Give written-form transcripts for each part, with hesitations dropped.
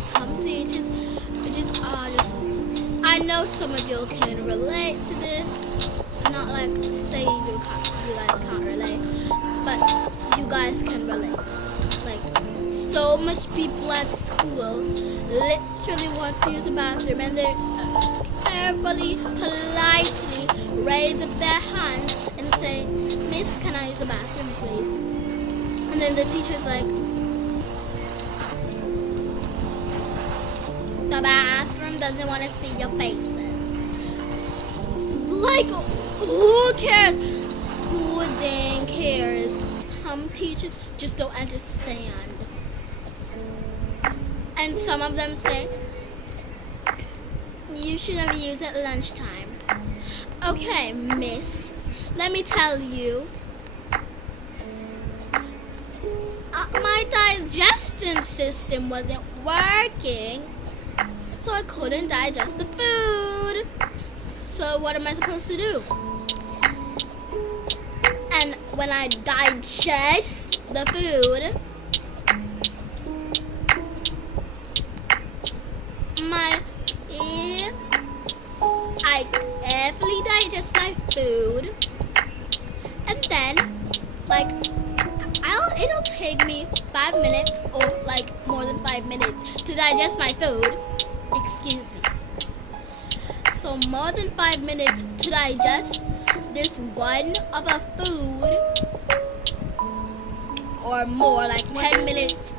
some teachers just I know some of you can relate to this. Not like saying you guys can't relate, but you guys can relate. Like so much people at school literally want to use the bathroom, and everybody politely raise up their hand and say, "Miss, can I use the bathroom, please?" And then the teacher's like, "The bathroom doesn't want to see your faces." Like, who cares? Who dang cares? Some teachers just don't understand. And some of them say, "You should have used it at lunchtime." Okay, miss, let me tell you. My digestion system wasn't working, so I couldn't digest the food. So what am I supposed to do? And when I digest the food, I carefully digest my food, and then it'll take me 5 minutes or more than 5 minutes to digest my food. Excuse me. So more than 5 minutes to digest this one of a food, or more, like 10 minutes,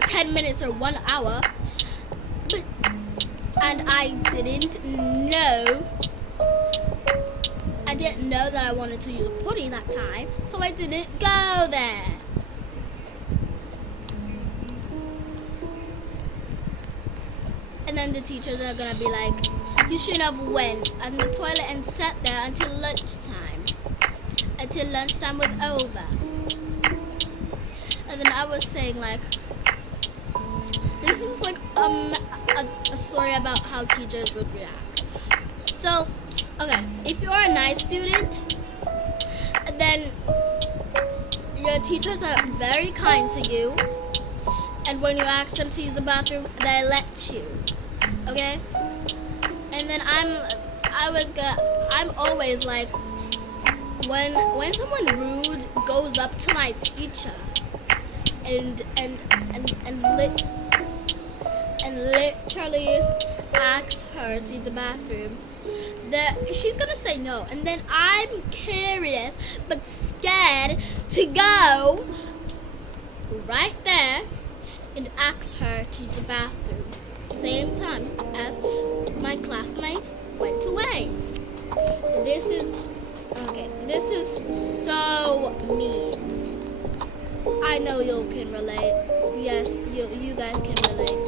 10 minutes or 1 hour. And I didn't know that I wanted to use a potty that time, so I didn't go there. And then the teachers are gonna be like, "You should have went on the toilet and sat there until lunchtime was over." And then I was saying this is a story about how teachers would react. So, okay, if you're a nice student, then your teachers are very kind to you, and when you ask them to use the bathroom, they let you. Okay? And then I'm always like, when someone rude goes up to my teacher and literally asks her to use the bathroom, she's gonna say no, and then I'm curious but scared to go right there and ask her to use the bathroom same time as my classmate went away. This is so mean. I know you can relate. Yes, you guys can relate.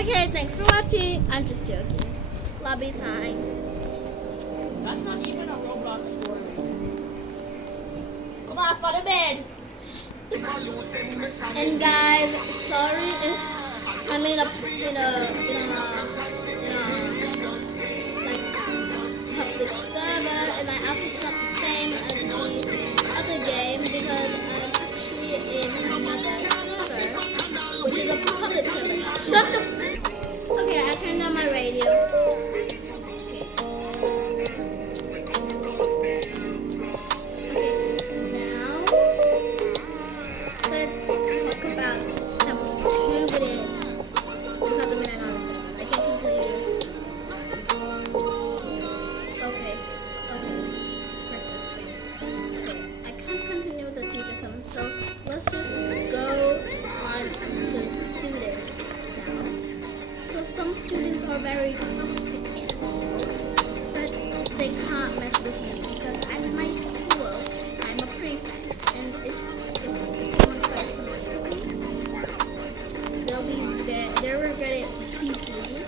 Okay, thanks for watching. I'm just joking. Lobby time. That's not even a Roblox story. Come on, for the bed. And guys, sorry if I'm in a public server and my outfit's not the same as the other game, because I'm actually in another server, which is a public server. Shut the Okay, I turned on my radio. So let's just go on to students now. So some students are very toxic, but they can't mess with me because at my school I'm a prefect, and if someone tries to mess with me, they'll regret it deeply,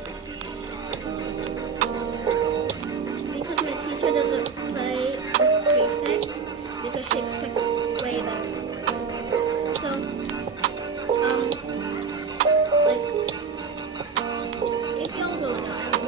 because my teacher doesn't play with prefects because she expects way better. So, if y'all don't know, I'm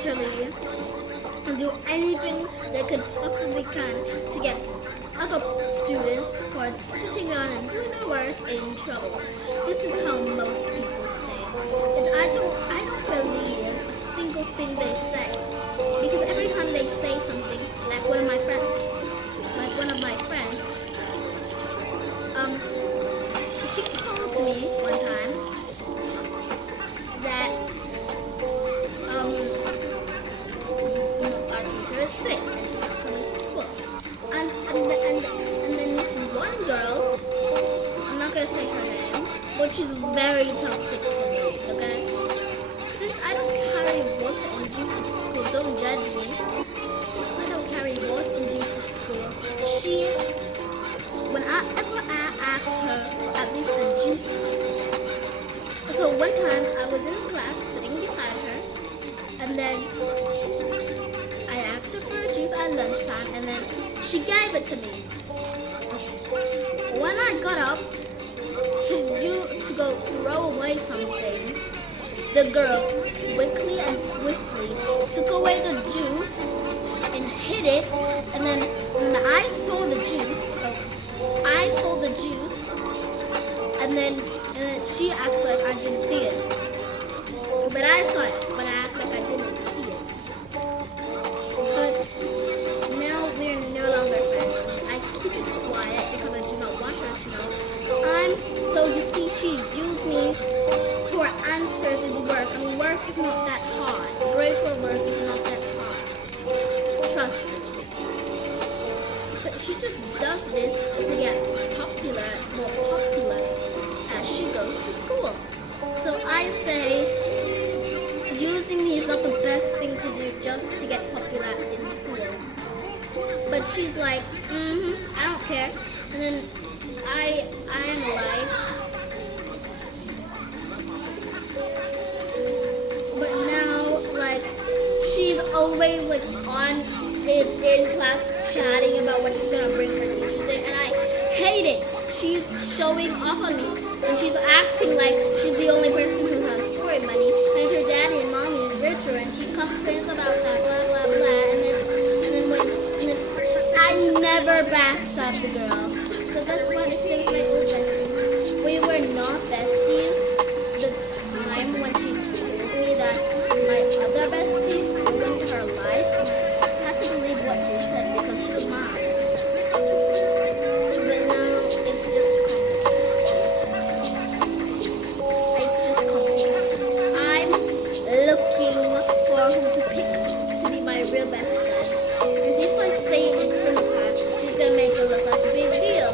literally do anything they could possibly can to get other students who are sitting down and doing their work in trouble. This is how most people stay. And I don't believe a single thing they say. Because every time they say something, like one of my friends, she told me one time that our teacher is sick and she's not coming to school. And then this one girl, I'm not gonna say her name, but she's very toxic to me, okay? Since I don't carry water and juice at school, don't judge me. Since I don't carry water and juice at school, whenever I ask her for at least a juice. So one time I was in class sitting beside her, and then I asked her for a juice at lunchtime, and then she gave it to me. When I got up to go throw away something, the girl quickly and swiftly took away the juice and hid it, and then when I saw the juice, and then she acted like I didn't see it. But I saw it, but I act like I didn't see it. But now we're no longer friends. I keep it quiet because I do not want her to know. So you see, she used me for answers in work, and work is not that hard. Grade for work is not that hard. Trust me. But she just does this to get more popular as she goes to school. So I say, using me is not the best thing to do just to get popular in school. But she's like, I don't care. And then I'm like, but now, like, she's always like in class chatting about what she's gonna bring for teacher's day, and I hate it. She's showing off on me, and she's acting like she's the only person who has toy money, and her daddy and mommy is richer, and she complains about that, blah blah blah. And then I never backstab the girl, so that's why I still my old bestie. We were not besties. The time when she told me that my other bestie ruined her life, I had to believe what she said because she was mine. But now it's just complicated. I'm looking for who to pick to be my real best friend. And if I say it in front of her, she's gonna make it look like a big deal.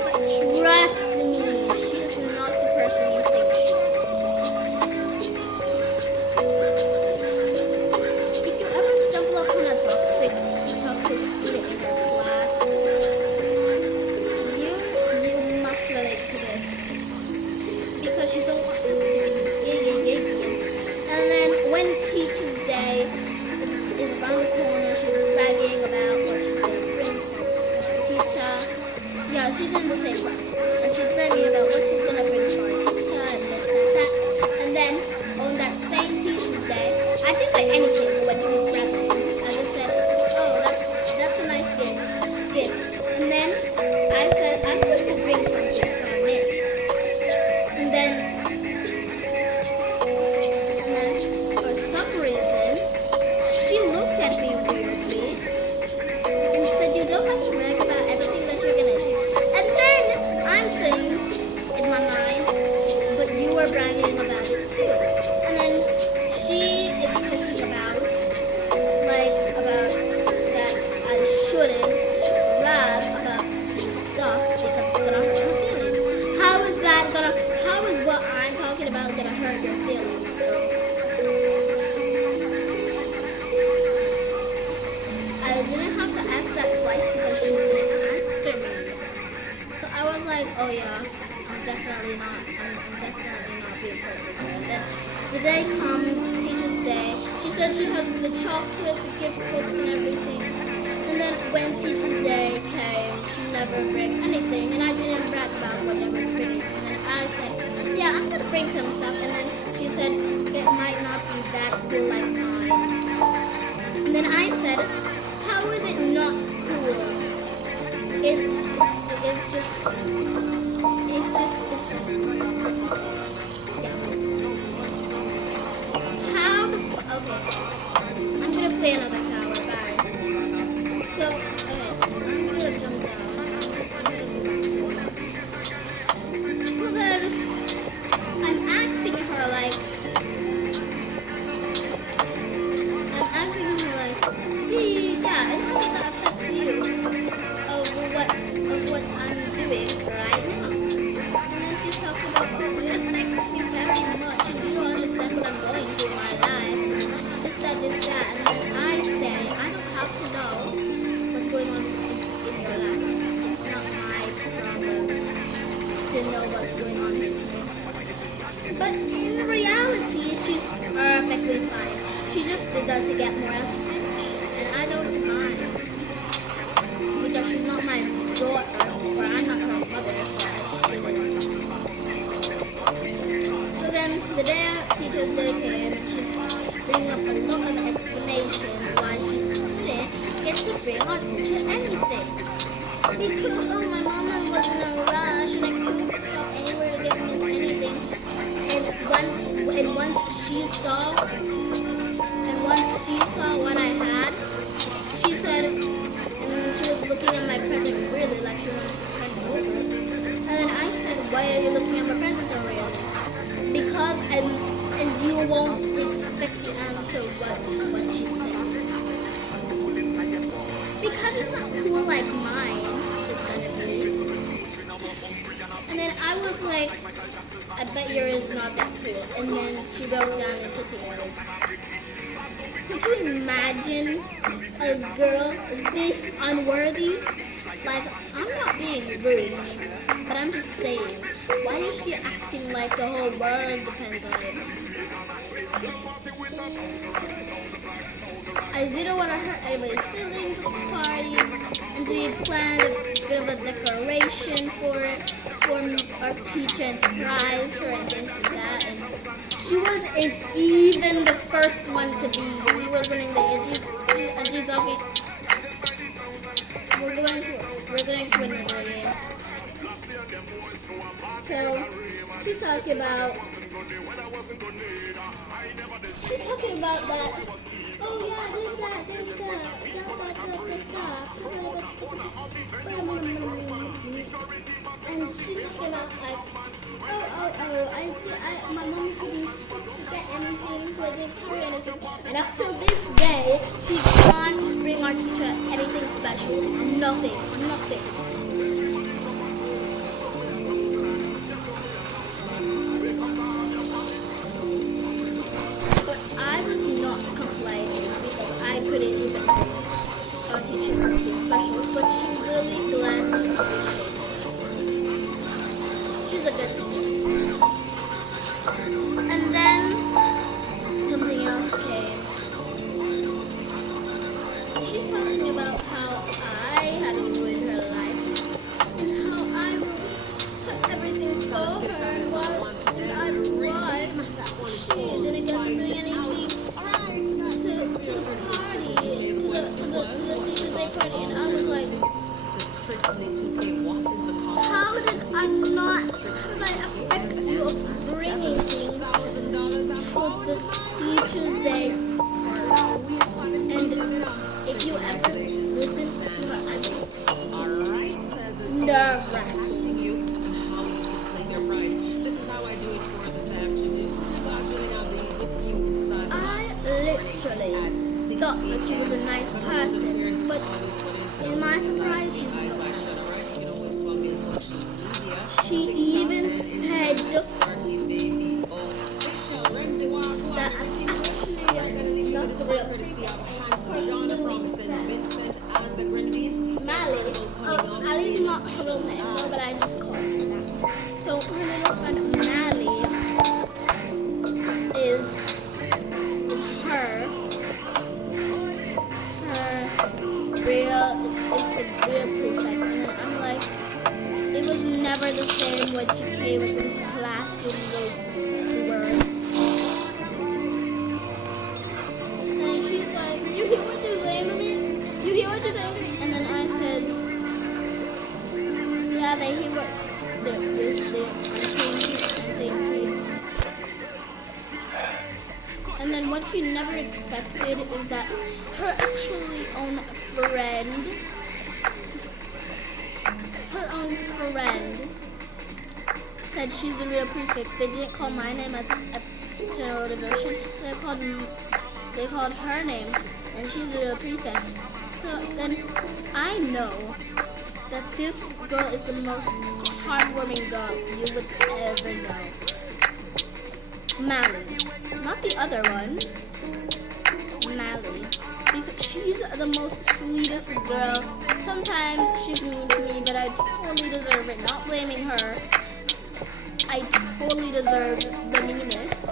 But trust me, she is not the person you think she is. If you ever stumble upon a toxic student in your class, you must relate to this. Because she's all toxic and giggy. And then when Teacher's Day is around the corner, she's bragging about what she's going to bring for the teacher. Yeah, she's in the same class. And she's bragging about what she's going to bring for a teacher and this and that. And then on that same Teacher's Day, I didn't say anything when she was bragging. I just said, oh, that's a nice gift. And then I said, I'm supposed to bring something for Miss. And then for some reason, she looked at me weirdly and said, you don't have to brag about everything that you're gonna do. And then I'm saying in my mind, but you were bragging about it too. And then she is talking about that I shouldn't brag about stuff because it's gonna hurt her feelings. How is what I'm talking about gonna hurt your feelings? I didn't have to ask that twice because she didn't answer me. So I was like, oh yeah, I'm definitely not being perfect. And then the day comes, Teacher's Day. She said she has the chocolate, the gift books and everything. And then when Teacher's Day came, she never brought anything, and I didn't brag about what I was bringing. And then I said, yeah, I'm gonna bring some stuff. And then she said it might not be that how is it not cool? It's just yeah. How the okay. I'm gonna play another tower, guys. So okay, I'm gonna jump down. So then I'm asking her like yeah, and how does that affect you of what I'm doing right now? And then she's talking about, oh, it affects me very much, and you don't understand what I'm going through in my life, and this, that, and then I say, I don't have to know what's going on in your life. It's not my problem to know what's going on in your life. But in reality, she's perfectly fine. She just did that to get more attention. I don't mind because she's not my daughter, or I'm not her mother, so I shouldn't. So then the day of Teacher's Day came, and she's bringing up a lot of explanations why she couldn't get to bring our teacher anything. Because my mama was in a rush and I couldn't stop anywhere to get Miss anything. And once she saw what I had, she said, and she was looking at my present really like she wanted to turn it over. And then I said, why are you looking at my present so really? Because and you won't expect to answer what she said. Because it's not cool like mine, it's gonna be. And then I was like, I bet yours is not that cool. And then she broke down into tears. Could you imagine a girl this unworthy? Like, I'm not being rude to her, but I'm just saying, why is she acting like the whole world depends on it? I didn't want to hurt anybody's feelings at the party, and we planned a bit of a decoration for our teacher and surprise her and this and that, and she wasn't even the first one to be here. She was running late, and she's talking. We're going to another game. So she's talking about that. Oh yeah, there's that. And she's talking about like, my mom couldn't to get anything, so I didn't carry anything. And up till this day, she can't bring our teacher anything special. Nothing. But I was not complaining because I couldn't even bring our teacher something special. But she really gladly appreciated it. She's a good teacher. And then something else came. She's talking about how I had ruined her life and how I put everything for her and why she didn't get to bring anything to the party, to the teacher's day party, and I was like, how did I affect you of bringing things to the teacher's day? And if you ever listen to her auntie, it's nerve-wracking. I literally thought that she was a nice person, but in my surprise, she's not a nice person. She even said that actually not the real Mally. Allie's not her real name, no, but I just call her that. So her little friend Mally is her real prefect, and then I'm like, it was never the same when she came into this class to slur. And she's like, you hear what they're saying to me? You hear what he was I'm saying T. And then what she never expected is that her actually own friend said she's the real prefect. They didn't call my name at General Devotion. They called her name, and she's the real prefect. So then I know that this girl is the most heartwarming girl you would ever know. Mally, not the other one. Mally, because she's the most sweetest girl. Sometimes she's mean to me, but I totally deserve it. Not blaming her. I totally deserve the meanness.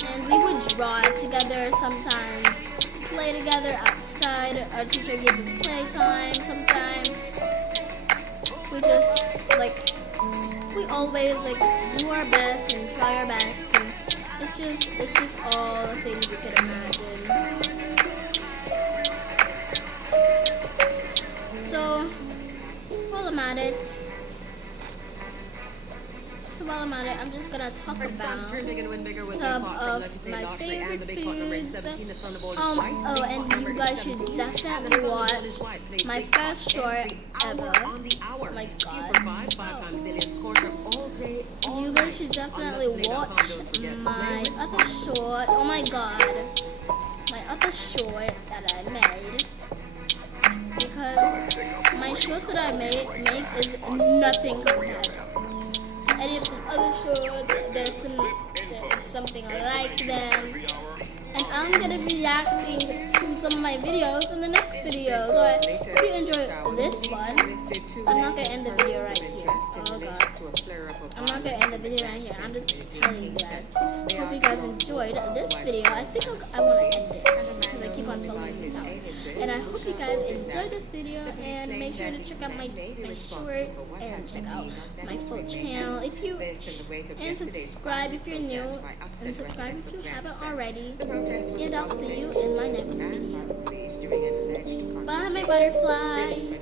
And we would draw together sometimes, play together outside. Our teacher gives us playtime sometimes. We always do our best and try our best, and it's just all the things you could imagine. So while I'm at it, I'm just gonna talk about some of my favorite foods. And you guys should definitely watch my first short ever. Oh my god. You guys should definitely watch my other short. Oh my god. My other short that I made. Because my shorts that I make is nothing compared to any of the other shorts. There's something like them. And I'm gonna be reacting to some of my videos in the next video. So I hope you enjoy this one. I'm not gonna end the video right here. Oh god. I'm not gonna end the video right here. I'm just telling you guys. Hope you guys enjoyed this video. I think I want to end it because I keep on following this out. And I hope you guys enjoyed this video, and make sure to check out my shorts and check out my full channel and subscribe if you're new, and subscribe if you haven't already. And I'll see you in my next video. Bye, my butterflies.